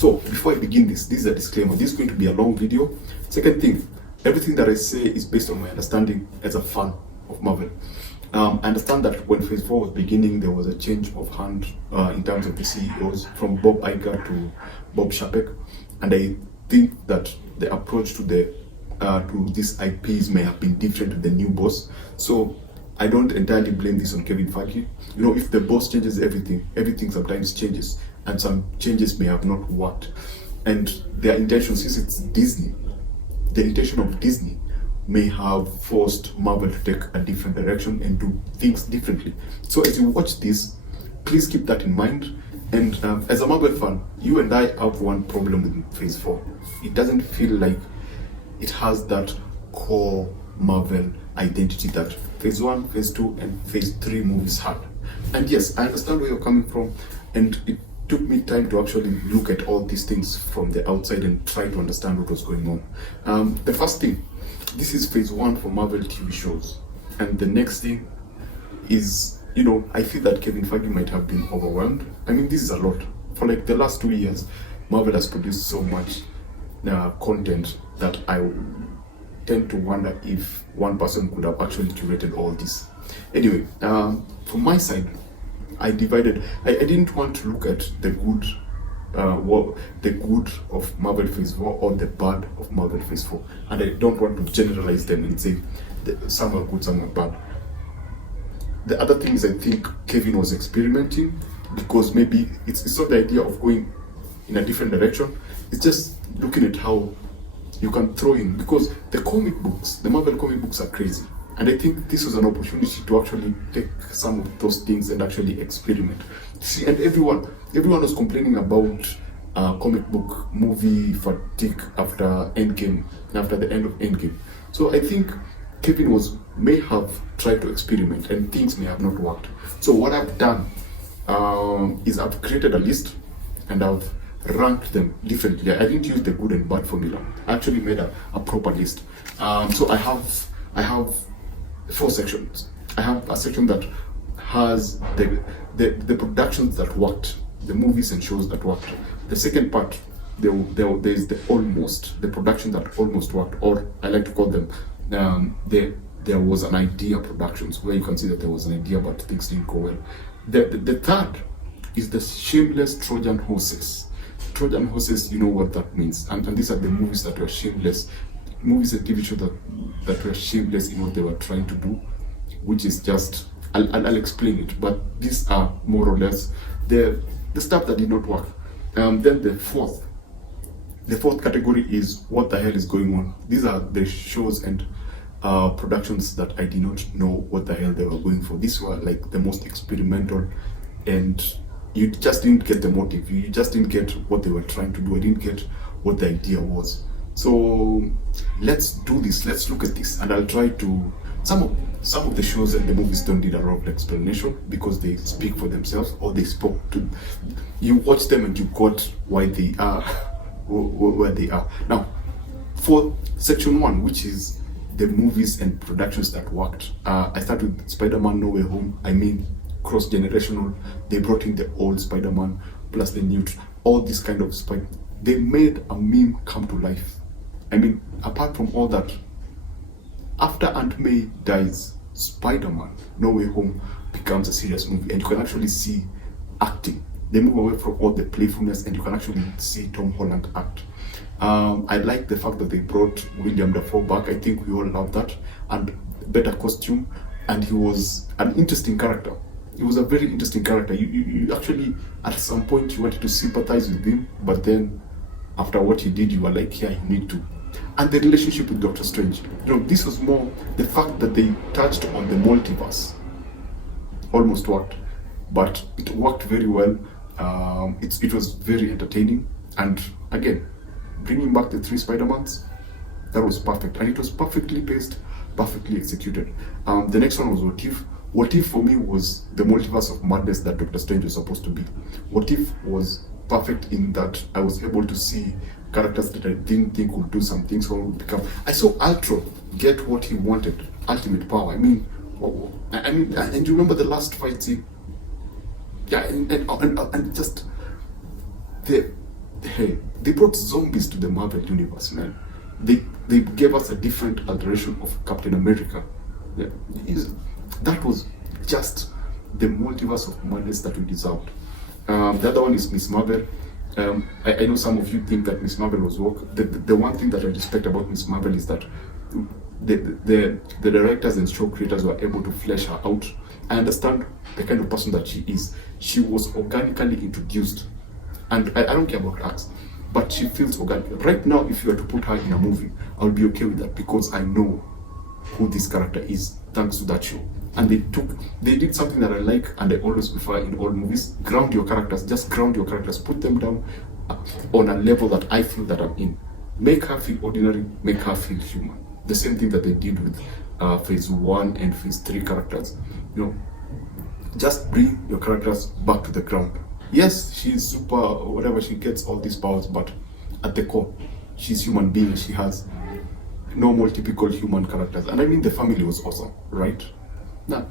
So before I begin this is a disclaimer. This is going to be a long video. Second thing, everything that I say is based on my understanding as a fan of Marvel. I understand that when Phase 4 was beginning, there was a change of hand in terms of the CEOs from Bob Iger to Bob Chapek, and I think that the approach to these IPs may have been different to the new boss. So I don't entirely blame this on Kevin Feige. You know, if the boss changes everything sometimes changes, and some changes may have not worked. And their intention, since it's Disney, the intention of Disney may have forced Marvel to take a different direction and do things differently. So as you watch this, please keep that in mind. And as a Marvel fan, you and I have one problem with Phase 4. It doesn't feel like it has that core Marvel identity that Phase 1, Phase 2, and Phase 3 movies had. And yes, I understand where you're coming from, and it took me time to actually look at all these things from the outside and try to understand what was going on. The first thing, this is Phase 1 for Marvel TV shows. And the next thing is, you know, I feel that Kevin Feige might have been overwhelmed. I mean, this is a lot. For like the last 2 years, Marvel has produced so much content that I tend to wonder if one person could have actually curated all this. Anyway, from my side, I divided. I didn't want to look at the good of Marvel Phase 4 or the bad of Marvel Phase 4, and I don't want to generalize them and say that some are good, some are bad. The other thing is, I think Kevin was experimenting, because maybe it's not the idea of going in a different direction. It's just looking at how you can throw in, because the Marvel comic books are crazy. And I think this was an opportunity to actually take some of those things and actually experiment. See, and everyone was complaining about comic book movie fatigue after Endgame, after the end of Endgame. So I think Kevin may have tried to experiment, and things may have not worked. So what I've done is I've created a list, and I've ranked them differently. I didn't use the good and bad formula. I actually made a proper list. So I have 4 sections. I have a section that has the productions that worked, the movies and shows that worked. The second part, there is the production that almost worked, or I like to call them there was an idea productions, where you can see that there was an idea but things didn't go well. The third is the shameless Trojan horses. Trojan horses, you know what that means, and these are the movies that were shameless, movies and TV shows that were shameless in what they were trying to do, which is just, I'll explain it, but these are more or less the stuff that did not work. Then the fourth category is what the hell is going on. These are the shows and productions that I did not know what the hell they were going for. These were like the most experimental, and you just didn't get the motive. You just didn't get what they were trying to do. I didn't get what the idea was. So let's do this. Let's look at this, and I'll try to. Some of the shows and the movies don't need a lot of explanation, because they speak for themselves, or they spoke to. You watch them and you got why they are where they are. Now, for section 1, which is the movies and productions that worked, I start with Spider-Man No Way Home. I mean, cross-generational. They brought in the old Spider-Man plus the new, all this kind of they made a meme come to life. I mean, apart from all that, after Aunt May dies, Spider-Man No Way Home becomes a serious movie, and you can actually see acting. They move away from all the playfulness, and you can actually see Tom Holland act. I like the fact that they brought William Dafoe back. I think we all love that, and better costume, and he was an interesting character. He was a very interesting character. You actually, at some point, you wanted to sympathize with him, but then after what he did, you were like, yeah, you need to. And the relationship with Doctor Strange. You know, this was more the fact that they touched on the multiverse. Almost worked, but it worked very well. It was very entertaining, and again, bringing back the 3 Spider-Mans, that was perfect, and it was perfectly paced, perfectly executed. The next one was What If. What If for me was the multiverse of madness that Doctor Strange was supposed to be. What If was perfect in that I was able to see characters that I didn't think would do some things or would become. I saw Ultron get what he wanted, ultimate power. I mean, and you remember the last fight scene? Yeah, and just the hey, they brought zombies to the Marvel universe, man. They gave us a different alteration of Captain America. Yeah, that was just the multiverse of madness that we deserved. The other one is Miss Marvel. I know some of you think that Miss Marvel was woke. The one thing that I respect about Miss Marvel is that the directors and show creators were able to flesh her out. I understand the kind of person that she is. She was organically introduced, and I don't care about acts, but she feels organic. Right now, if you were to put her in a movie, I'll be okay with that because I know who this character is thanks to that show. And they did something that I like and I always prefer in all movies. Ground your characters, just ground your characters, put them down on a level that I feel that I'm in. Make her feel ordinary, make her feel human. The same thing that they did with phase 1 and phase 3 characters. You know, just bring your characters back to the ground. Yes, she's super, whatever, she gets all these powers, but at the core, she's human being. She has normal, typical human characters. And I mean, the family was awesome, right? Now,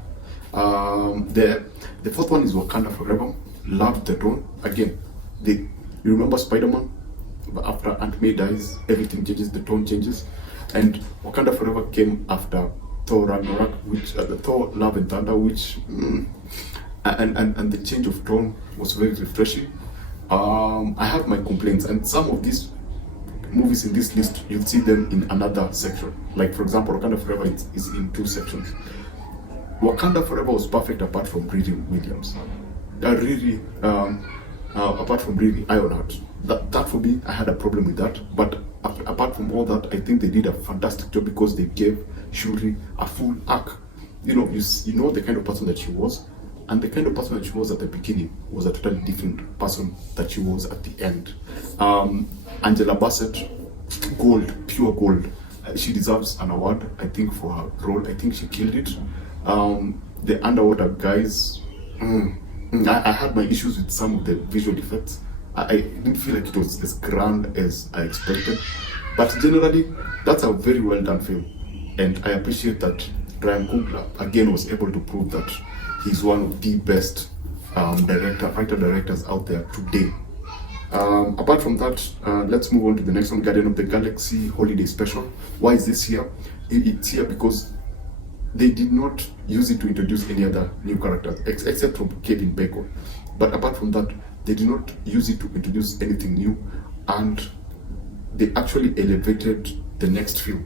the fourth one is Wakanda Forever. Loved the tone. Again, you remember Spider-Man? After Aunt May dies, everything changes, the tone changes. And Wakanda Forever came after Thor Ragnarok, which the Thor Love and Thunder, which and the change of tone was very refreshing. I have my complaints, and some of these movies in this list, you'll see them in another section. Like, for example, Wakanda Forever is in 2 sections. Wakanda Forever was perfect apart from Riri Williams. Apart from Riri, Ironheart. That for me, I had a problem with that. But apart from all that, I think they did a fantastic job because they gave Shuri a full arc. You know the kind of person that she was, and the kind of person that she was at the beginning was a totally different person that she was at the end. Angela Bassett, gold, pure gold. She deserves an award, I think, for her role. I think she killed it. The underwater guys, I had my issues with some of the visual effects. I didn't feel like it was as grand as I expected, but generally that's a very well done film, and I appreciate that Ryan Coogler again was able to prove that he's one of the best writer directors out there today. Apart from that, let's move on to the next one, Guardian of the Galaxy Holiday Special. Why is this here? It's here because they did not use it to introduce any other new characters, except from Kevin Bacon. But apart from that, they did not use it to introduce anything new, and they actually elevated the next film.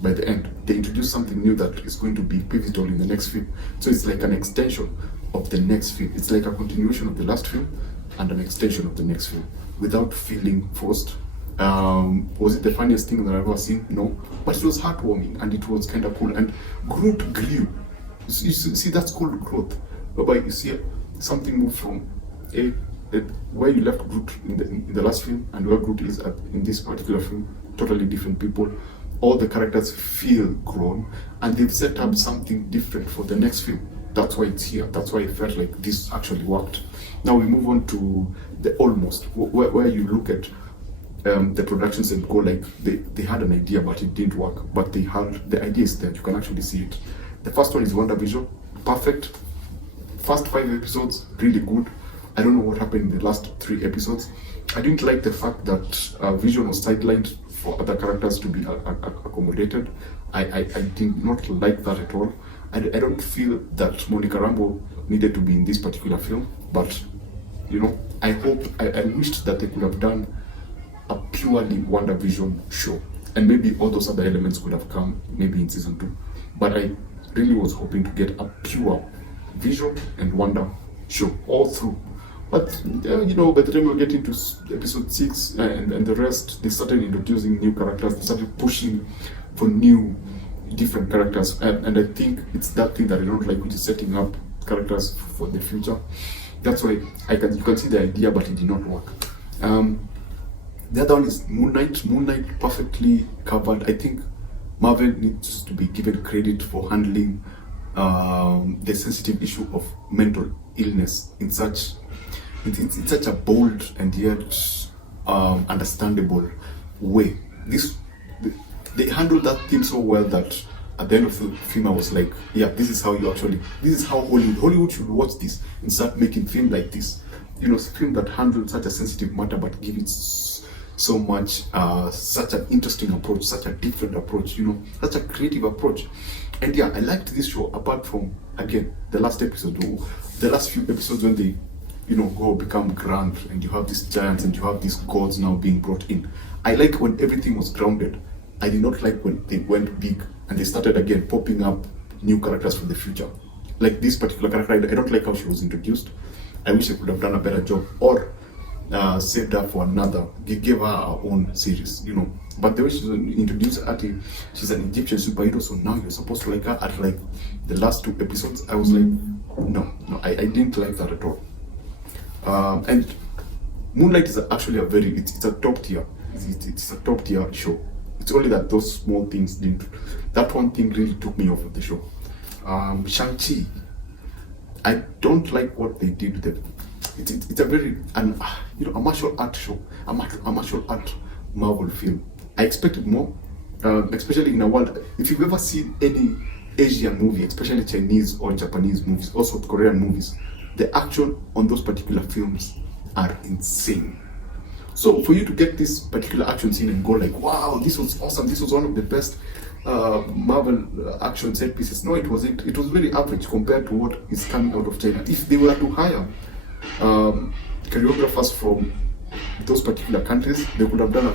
By the end, they introduced something new that is going to be pivotal in the next film. So it's like an extension of the next film. It's like a continuation of the last film and an extension of the next film without feeling forced. Was it the funniest thing that I've ever seen? No, but it was heartwarming and it was kind of cool. And Groot grew. You see, that's called growth, whereby you see something move from where you left Groot in the last film and where Groot is in this particular film. Totally different people. All the characters feel grown, and they've set up something different for the next film. That's why it's here. That's why I felt like this actually worked. Now we move on to the almost, where you look at the productions and go like they had an idea but it didn't work, but the idea is there. You can actually see it. The first one is WandaVision. Perfect. First 5 episodes, really good. I don't know what happened in the last 3 episodes. I didn't like the fact that Vision was sidelined for other characters to be accommodated. I did not like that at all. I don't feel that Monica Rambeau needed to be in this particular film, but I wished that they could have done a purely WandaVision show, and maybe all those other elements could have come maybe in season 2. But I really was hoping to get a pure Vision and Wanda show all through. But by the time we were getting to episode 6 and the rest, they started introducing new characters. They started pushing for new, different characters, and I think it's that thing that I don't like, which is setting up characters for the future. That's why you can see the idea, but it did not work. The other one is Moon Knight. Moon Knight perfectly covered. I think Marvel needs to be given credit for handling the sensitive issue of mental illness in such a bold and yet understandable way. They handled that theme so well that at the end of the film I was like, yeah, this is how Hollywood should watch this and start making film like this. film that handled such a sensitive matter but give it so much, such an interesting approach, such a different approach, such a creative approach. And yeah, I liked this show apart from, again, the last episode, the last few episodes when they, go become grand and you have these giants and you have these gods now being brought in. I like when everything was grounded. I did not like when they went big and they started again popping up new characters from the future. Like this particular character, I don't like how she was introduced. I wish I could have done a better job or saved her for another, gave her her own series, But the way she's introduced, she's an Egyptian superhero, so now you're supposed to like her at like the last 2 episodes. I was like, no, I didn't like that at all. And Moonlight is actually it's a top tier. It's a top tier show. It's only that those small things didn't. That one thing really took me off of the show. Shang-Chi, I don't like what they did with it. It's a very a martial art show, a martial art Marvel film. I expected more, especially in a world. If you've ever seen any Asian movie, especially Chinese or Japanese movies, or South Korean movies, the action on those particular films are insane. So for you to get this particular action scene and go like, wow, this was awesome, this was one of the best Marvel action set pieces. No, it wasn't. It was very average compared to what is coming out of China. If they were to hire choreographers from those particular countries, they could have done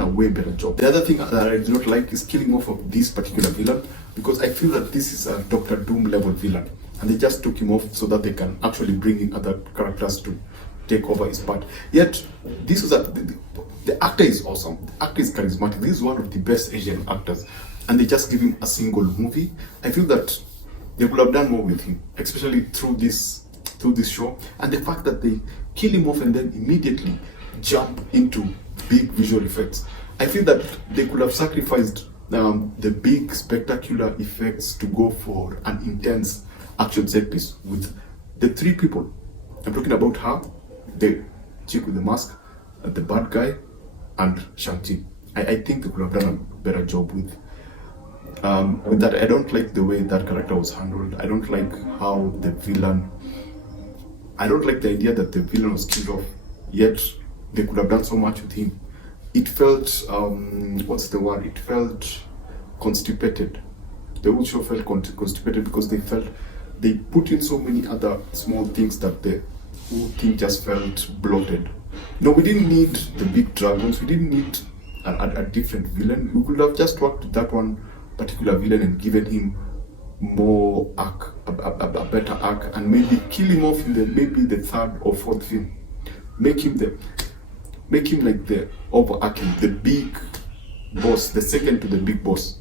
a way better job. The other thing that I do not like is killing off of this particular villain, because I feel that this is a Doctor Doom level villain, and they just took him off so that they can actually bring in other characters to take over his part. Yet this was the actor is awesome. The actor is charismatic. This is one of the best Asian actors, and they just give him a single movie. I feel that they could have done more with him, especially through this show. And the fact that they kill him off and then immediately jump into big visual effects. I feel that they could have sacrificed the big spectacular effects to go for an intense action set piece with the 3 people. I'm talking about her, the chick with the mask, the bad guy, and Shang-Chi. I think they could have done a better job with that. I don't like the way that character was handled. I don't like how the villain. I don't like the idea that the villain was killed off. Yet they could have done so much with him. It felt what's the word? It felt constipated. The whole show felt constipated because they put in so many other small things that the whole thing just felt bloated. No, we didn't need the big dragons. We didn't need a different villain. We could have just worked with that one particular villain and given him more arc, a better arc, and maybe kill him off in maybe the 3rd or 4th film. Make him like the overarching, the big boss, the second to the big boss.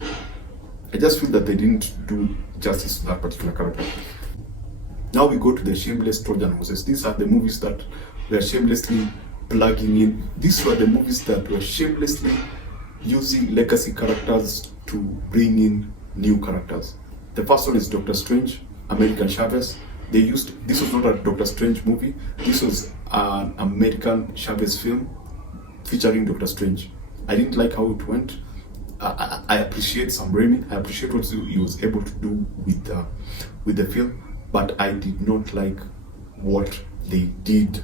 I just feel that they didn't do justice to that particular character. Now we go to the shameless Trojan horses. These are the movies that were shamelessly plugging in. These were the movies that were shamelessly using legacy characters to bring in new characters. The first one is Doctor Strange, American Chavez. This was not a Doctor Strange movie. This was an American Chavez film featuring Doctor Strange. I didn't like how it went. I appreciate Sam Raimi. I appreciate what he was able to do with the film, but I did not like what they did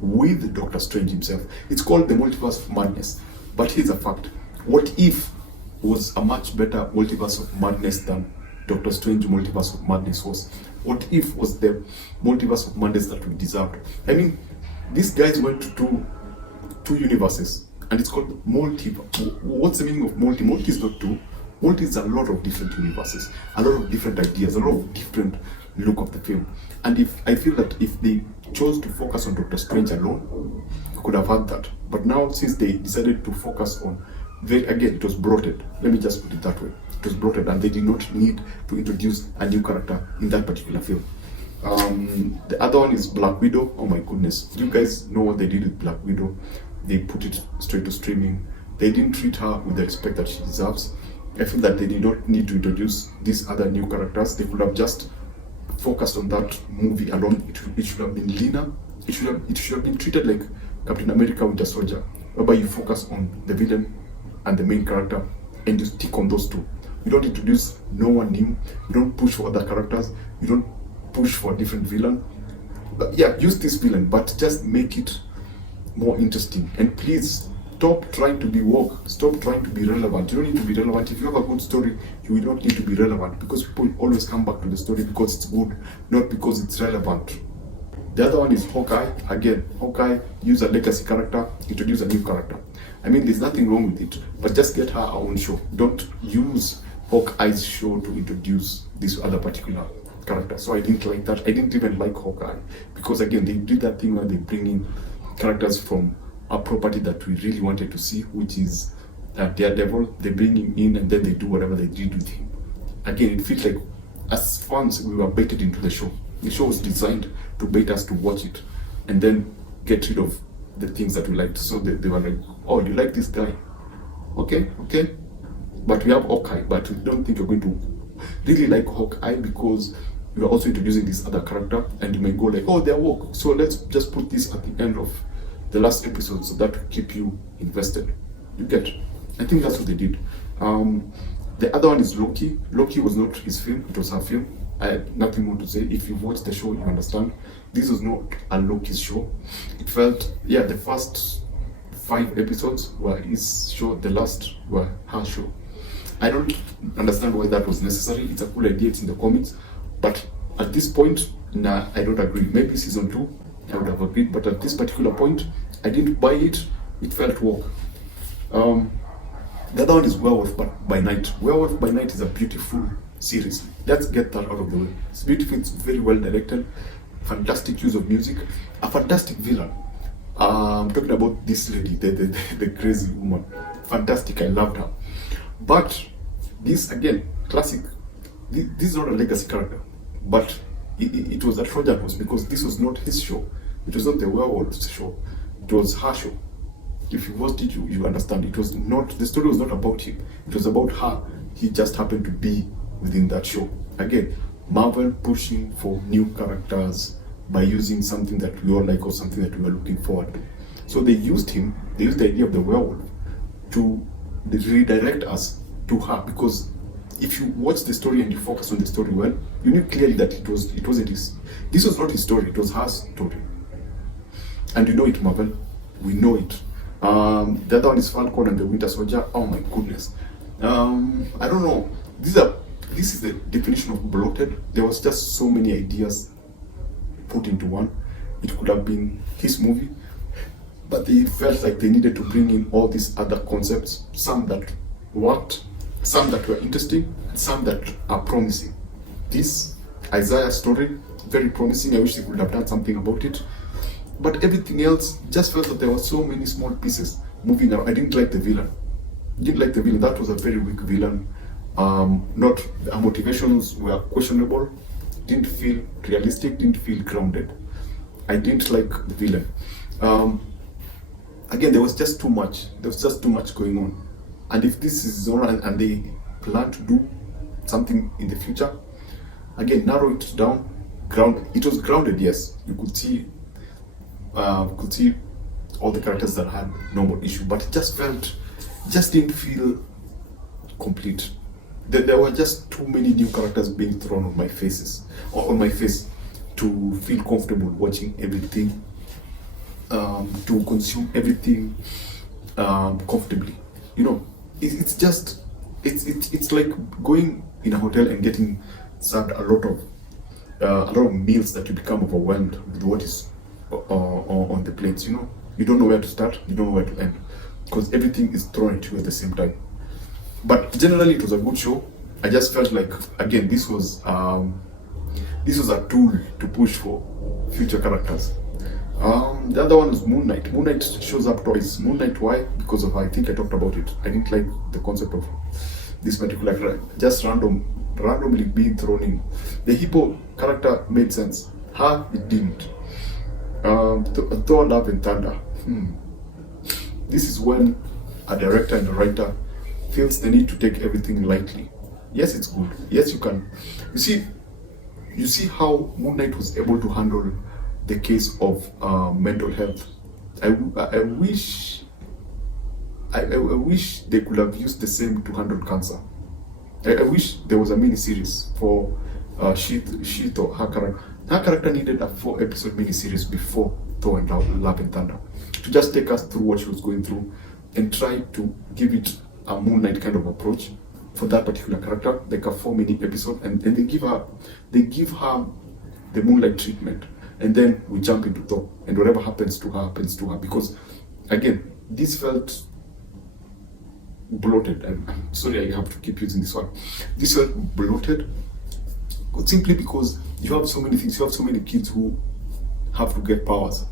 with Doctor Strange himself. It's called the Multiverse of Madness, but here's a fact. What If was a much better Multiverse of Madness than Doctor Strange Multiverse of Madness was. What If was the Multiverse of Madness that we deserved. I mean, these guys went to two universes, and it's called multiverse. What's the meaning of multi? Multi is not 2. Multi is a lot of different universes, a lot of different ideas, a lot of different look of the film. And I feel that if they chose to focus on Doctor Strange alone, we could have had that. But now, since they decided to focus on, again, it was bloated. Let me just put it that way. It was bloated, and they did not need to introduce a new character in that particular film. The other one is Black Widow. Oh my goodness. You guys know what they did with Black Widow. They put it straight to streaming. They didn't treat her with the respect that she deserves. I feel that they did not need to introduce these other new characters. They could have just focused on that movie alone. It should have been leaner. It should have been treated like Captain America Winter Soldier, whereby you focus on the villain and the main character and you stick on those two. You don't introduce no one new. You don't push for other characters. You don't push for a different villain. yeah, use this villain, but just make it more interesting. And please stop trying to be woke. Stop trying to be relevant. You don't need to be relevant. If you have a good story, you don't need to be relevant, because people always come back to the story because it's good, not because it's relevant. The other one is Hawkeye. Again, Hawkeye, use a legacy character, introduce a new character. I mean, there's nothing wrong with it, but just get her own show. Don't use Hawkeye's show to introduce this other particular character. So I didn't like that. I didn't even like Hawkeye, because again, they did that thing where they bring in characters from a property that we really wanted to see, which is Daredevil. They bring him in and then they do whatever they did with him. Again, it feels like as fans we were baited into the show. The show was designed to bait us to watch it and then get rid of the things that we liked. So they were like, oh, you like this guy? Okay. But we have Hawkeye, but we don't think you're going to really like Hawkeye because we are also introducing this other character, and you may go like, oh, they're woke, so let's just put this at the end of the last episode so that will keep you invested. You get? I think that's what they did. The other one is Loki. Loki was not his film, it was her film. I had nothing more to say. If you've watched the show, you understand. This was not a Loki's show. It felt, yeah, the first 5 episodes were his show, the last were her show. I don't understand why that was necessary. It's a cool idea, it's in the comics. But at this point, nah, I don't agree. Maybe season 2, I would have agreed. But at this particular point, I didn't buy it. It felt woke. The other one is Werewolf by Night. Werewolf by Night is a beautiful series. Let's get that out of the way. It's beautiful, it's very well directed, fantastic use of music, a fantastic villain. I'm talking about this lady, the crazy woman. Fantastic, I loved her. But this, again, classic. This is not a legacy character, but it was a Trojan horse because this was not his show. It was not the werewolf's show. It was her show. If you watched it, you understand. It was not, the story was not about him. It was about her. He just happened to be within that show. Again, Marvel pushing for new characters by using something that we all like or something that we were looking forward to. So they used him, they used the idea of the werewolf to redirect us to her, because if you watch the story and you focus on the story well, you knew clearly that it wasn't his. This was not his story, it was her story. And you know it, Marvel. We know it. The other one is Falcon and the Winter Soldier. Oh my goodness. I don't know. This is the definition of bloated. There was just so many ideas put into one. It could have been his movie, but they felt like they needed to bring in all these other concepts, some that worked, some that were interesting, and some that are promising. This Isaiah story, very promising. I wish they could have done something about it. But everything else just felt that there were so many small pieces moving around. I didn't like the villain. That was a very weak villain. Not our motivations were questionable. Didn't feel realistic. Didn't feel grounded. I didn't like the villain. Again, there was just too much. There was just too much going on. And if this is on and they plan to do something in the future, again, narrow it down. It was grounded. Yes, you could see all the characters that had normal issue, but it just didn't feel complete. There were just too many new characters being thrown on my face to feel comfortable watching everything, to consume everything comfortably. You know, it's like going in a hotel and getting served a lot of meals that you become overwhelmed with what is on the plates. You know, you don't know where to start, you don't know where to end, because everything is thrown at you at the same time. But generally, it was a good show. I just felt like, again, this was a tool to push for future characters. The other one is Moon Knight. Moon Knight shows up twice. Moon Knight, why? Because of, I think I talked about it. I didn't like the concept of this particular character, just randomly being thrown in. The hippo character made sense. Her, it didn't. Thor, Love and Thunder. This is when a director and a writer feels the need to take everything lightly. Yes, it's good. Yes, you can. You see how Moon Knight was able to handle the case of mental health. I wish they could have used the same to handle cancer. I wish there was a mini series for Shito, her character, Her character needed a 4-episode miniseries before Thor and Love and Thunder to just take us through what she was going through and try to give it a Moon Knight kind of approach for that particular character, like a 4-minute episode, and then they give her the Moonlight treatment, and then we jump into Thor, and whatever happens to her, because again, this felt bloated. I'm sorry, I have to keep using this one. This felt bloated simply because you have so many things. You have so many kids who have to get powers.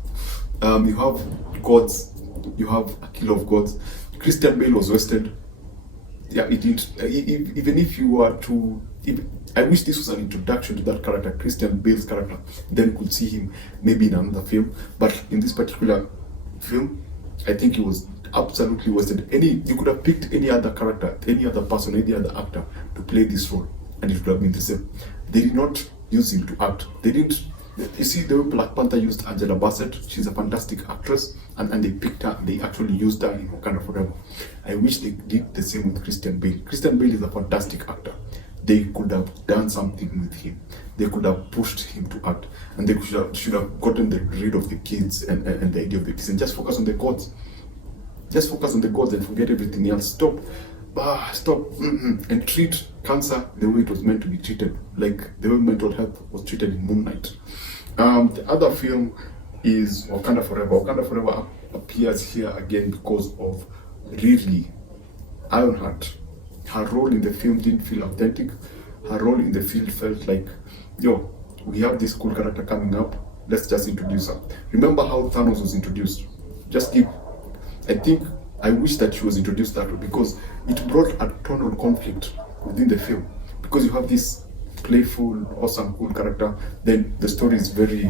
You have gods. You have a killer of gods. Christian Bale was wasted. Yeah, it didn't. Even if you were to, I wish this was an introduction to that character, Christian Bale's character. Then could see him maybe in another film. But in this particular film, I think he was absolutely wasted. You could have picked any other character, any other person, any other actor to play this role, and it would have been the same. They did not use him to act. They didn't. You see, the way Black Panther used Angela Bassett, she's a fantastic actress, and they picked her, they actually used her in Wakanda Forever. I wish they did the same with Christian Bale. Christian Bale is a fantastic actor. They could have done something with him. They could have pushed him to act, and they should have gotten rid of the kids and the idea of the kids and just focus on the gods. Just focus on the gods and forget everything else. Stop, and treat cancer the way it was meant to be treated, like the way mental health was treated in Moon Knight. The other film is Wakanda Forever. Wakanda Forever appears here again because of Ridley Ironheart. Her role in the film didn't feel authentic. Her role in the film felt like, we have this cool character coming up, let's just introduce her. Remember how Thanos was introduced? I wish that she was introduced that way, because it brought a tonal conflict within the film. Because you have this playful, awesome, cool character, then the story is very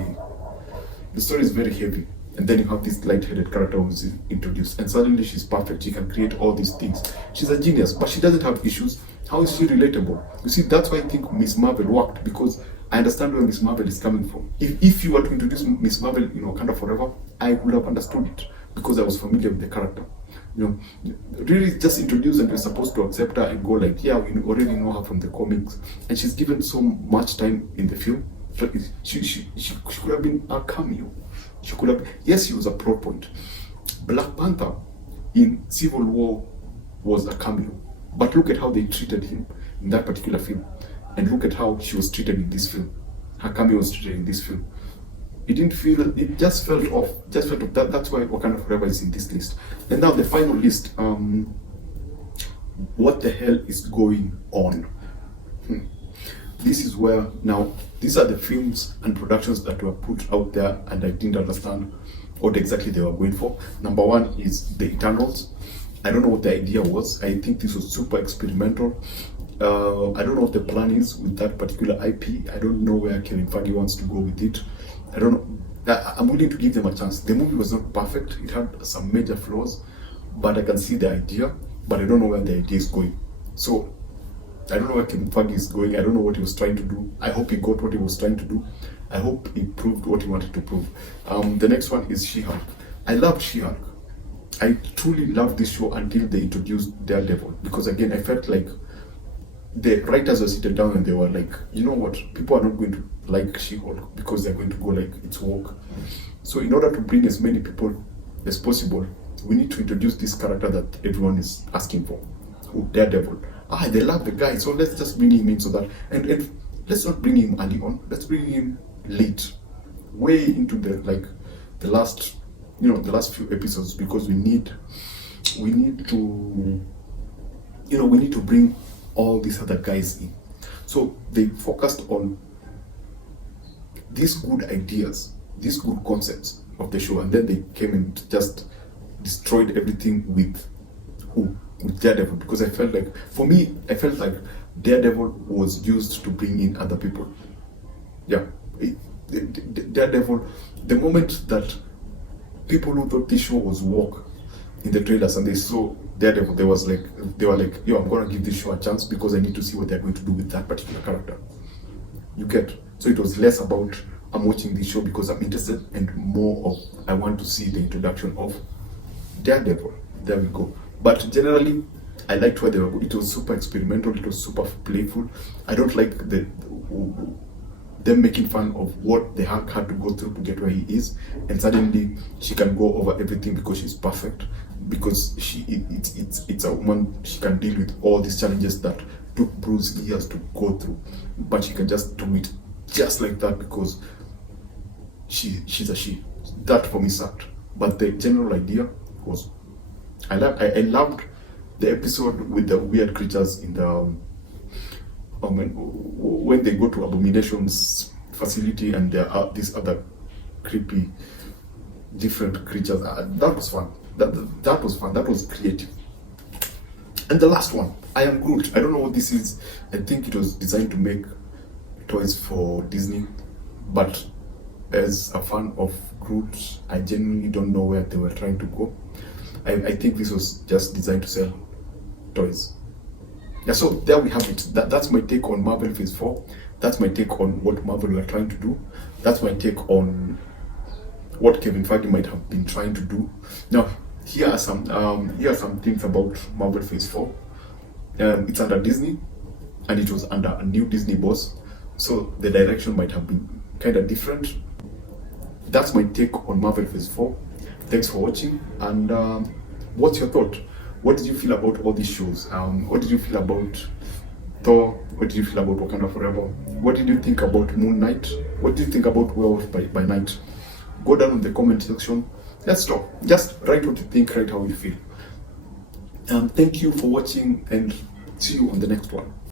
heavy. And then you have this light-headed character who's introduced, and suddenly she's perfect. She can create all these things. She's a genius, but she doesn't have issues. How is she relatable? You see, that's why I think Miss Marvel worked, because I understand where Miss Marvel is coming from. If you were to introduce Miss Marvel in Wakanda Forever, I would have understood it, because I was familiar with the character. Really just introduce, and we're supposed to accept her and go like, yeah, we already know her from the comics, and she's given so much time in the film. She could have been a cameo. She could have, yes, she was a plot point. Black Panther in Civil War was a cameo, but look at how they treated him in that particular film, and look at how she was treated in this film. Her cameo was treated in this film. It just felt off. That's why Wakanda Forever is in this list. And now the final list. What the hell is going on? This is where, now, these are the films and productions that were put out there, and I didn't understand what exactly they were going for. Number one is the Eternals. I don't know what the idea was. I think this was super experimental. I don't know what the plan is with that particular IP. I don't know where Kevin Feige wants to go with it. I don't know. I'm willing to give them a chance. The movie was not perfect. It had some major flaws, but I can see the idea, but I don't know where the idea is going. So I don't know where Kevin Feige is going. I don't know what he was trying to do. I hope he got what he was trying to do. I hope he proved what he wanted to prove. The next one is She-Hulk. I loved She-Hulk. I truly loved this show until they introduced Daredevil, because again, I felt like the writers were sitting down and they were like, you know what, people are not going to like She-Hulk because they're going to go like, it's woke. So in order to bring as many people as possible, we need to introduce this character that everyone is asking for, Daredevil. They love the guy, so let's just bring him in, so that, and let's not bring him early on, let's bring him late, way into the last few episodes, because we need to bring all these other guys in. So they focused on these good ideas, these good concepts of the show, and then they came and just destroyed everything with Daredevil, because I felt like Daredevil was used to bring in other people. Daredevil, the moment that people who thought this show was woke in the trailers and they saw Daredevil, they were like, I'm gonna give this show a chance because I need to see what they're going to do with that particular character. You get? So it was less about, I'm watching this show because I'm interested, and more of, I want to see the introduction of Daredevil. There we go. But generally, I liked where they were. It was super experimental. It was super playful. I don't like the them making fun of what the Hulk had to go through to get where he is, and suddenly she can go over everything because she's perfect, because it's a woman. She can deal with all these challenges that took Bruce years to go through, but she can just do it just like that because she's a she. That for me sucked, but the general idea was, I loved the episode with the weird creatures in the when they go to Abomination's facility and there are these other creepy different creatures. That was fun. That was fun. That was creative. And the last one, I Am Groot. I don't know what this is. I think it was designed to make toys for Disney, but as a fan of Groot, I genuinely don't know where they were trying to go. I think this was just designed to sell toys. Yeah, so there we have it. That's my take on Marvel Phase 4. That's my take on what Marvel are trying to do. That's my take on what Kevin Feige might have been trying to do. Now, here are some things about Marvel Phase 4. It's under Disney, and it was under a new Disney boss, so the direction might have been kind of different. That's my take on Marvel Phase 4. Thanks for watching, and what's your thought? What did you feel about all these shows? What did you feel about Thor? What did you feel about Wakanda Forever? What did you think about Moon Knight? What did you think about Werewolf by Night? Go down in the comment section. Let's talk. Just write what you think, write how you feel. Thank you for watching, and see you on the next one.